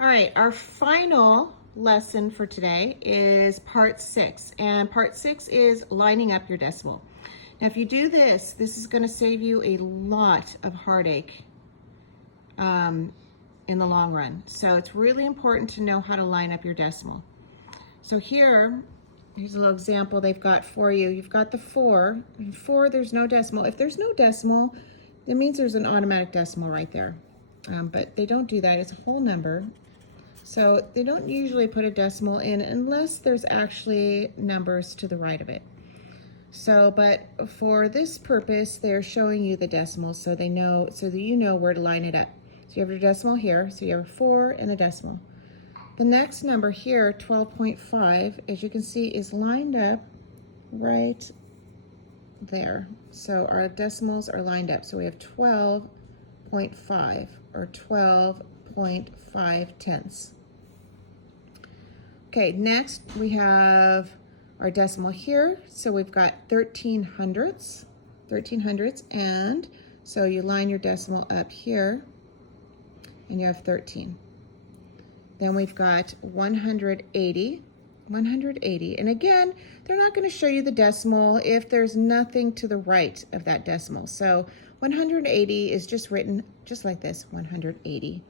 All right, our final lesson for today is part 6, and part 6 is lining up your decimal. Now, if you do this, this is going to save you a lot of heartache in the long run. So it's really important to know how to line up your decimal. So here's a little example they've got for you. You've got the 4. In 4, there's no decimal. If there's no decimal, that means there's an automatic decimal right there. But they don't do that. It's a whole number. So they don't usually put a decimal in unless there's actually numbers to the right of it. So, but for this purpose, they're showing you the decimals so they know, so that you know where to line it up. So you have your decimal here, so you have a 4 and a decimal. The next number here, 12.5, as you can see, is lined up right there. So our decimals are lined up. So we have 12.5 or 12.5 tenths. Okay, next we have our decimal here. So we've got 13 hundredths, and so you line your decimal up here and you have 13. Then we've got 180, and again, they're not going to show you the decimal if there's nothing to the right of that decimal. So 180 is just written just like this, 180.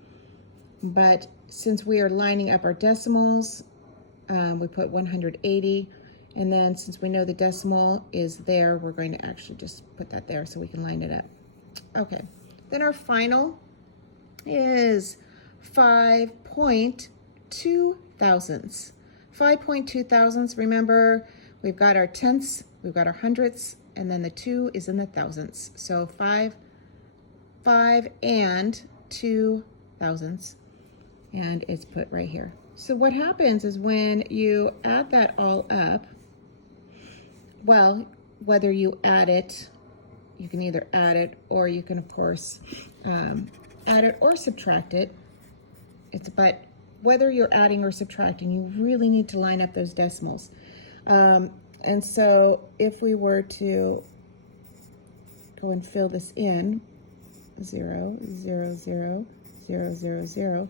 But since we are lining up our decimals, we put 180, and then since we know the decimal is there, we're going to actually just put that there so we can line it up. Okay, then our final is 5.2 thousandths. 5.2 thousandths, remember, we've got our tenths, we've got our hundredths, and then the 2 is in the thousandths. So 5 and 2 thousandths, and it's put right here. So what happens is when you add that all up, well, whether you add it, you can either add it or you can, of course, add it or subtract it. But whether you're adding or subtracting, you really need to line up those decimals. And so if we were to go and fill this in, 0, 0, 0, 0, 0, 0,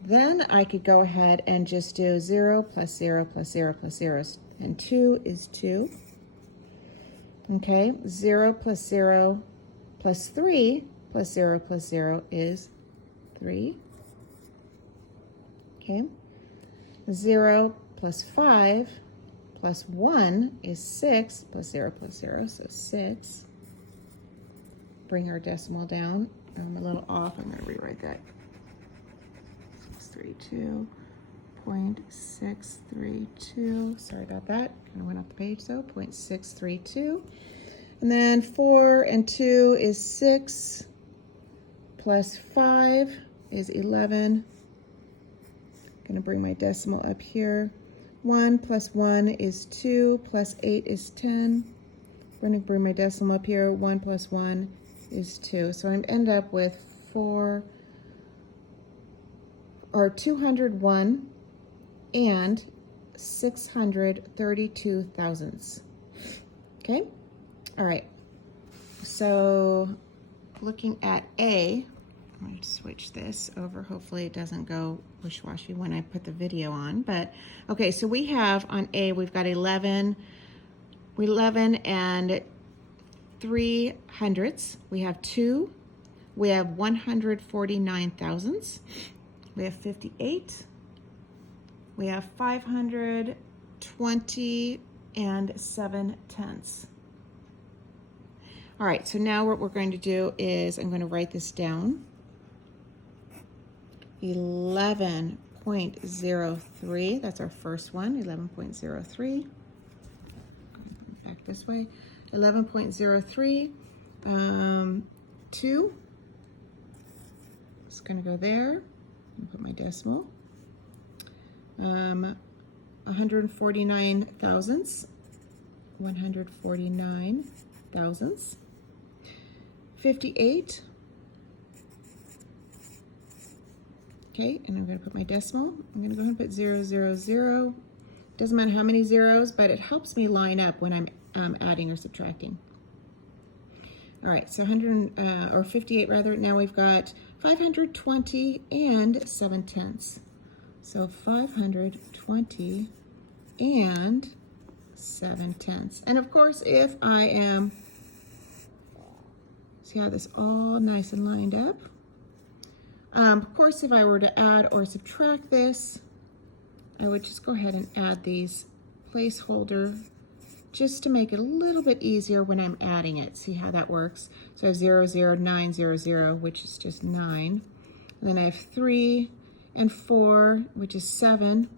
then I could go ahead and just do 0 plus 0 plus 0 plus 0, and 2 is 2. Okay, 0 plus 0 plus 3 plus 0 plus 0 is 3. Okay, 0 plus 5 plus 1 is 6 plus 0 plus 0, so 6. Bring our decimal down. I'm a little off. I'm going to rewrite that. 632.632. Sorry about that. Kind of went off the page, so 0.632. And then 4 and 2 is 6 plus 5 is 11. Going to bring my decimal up here. 1 plus 1 is 2 plus 8 is 10. I'm going to bring my decimal up here. 1 plus 1 is 2. So I end up with 201 and 632 thousandths. Okay? All right. So looking at A, I'm going to switch this over. Hopefully it doesn't go wish-washy when I put the video on. But okay, so we have on A, we've got 11 and 3 hundredths. We have 2. We have 149 thousandths. We have 58. We have 520 and 7 tenths. All right, so now what we're going to do is I'm going to write this down. 11.03, that's our first one, 11.03. Back this way. 11.03, 2. It's going to go there. Put my decimal. 149 thousandths. 149 thousandths. 58. Okay, and I'm going to put my decimal. I'm going to go ahead and put 0, 0, 0. Doesn't matter how many zeros, but it helps me line up when I'm adding or subtracting. All right, so 58 rather. Now we've got 520 and 7 tenths. So 520 and 7/10. And of course, if I am, see how this all nice and lined up? Of course, if I were to add or subtract this, I would just go ahead and add these placeholder just to make it a little bit easier when I'm adding it. See how that works? So I have 0, 0, 9, 0, 0, which is just 9. And then I have 3 and 4, which is 7.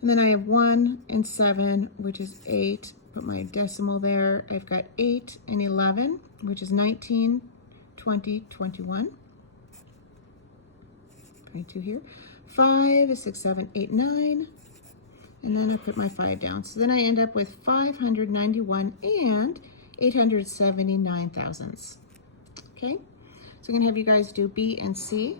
And then I have 1 and 7, which is 8. Put my decimal there. I've got 8 and 11, which is 19, 20, 21. 22 here. 5, 6, 7, 8, 9. And then I put my 5 down. So then I end up with 591 and 879 thousandths. Okay? So I'm going to have you guys do B and C.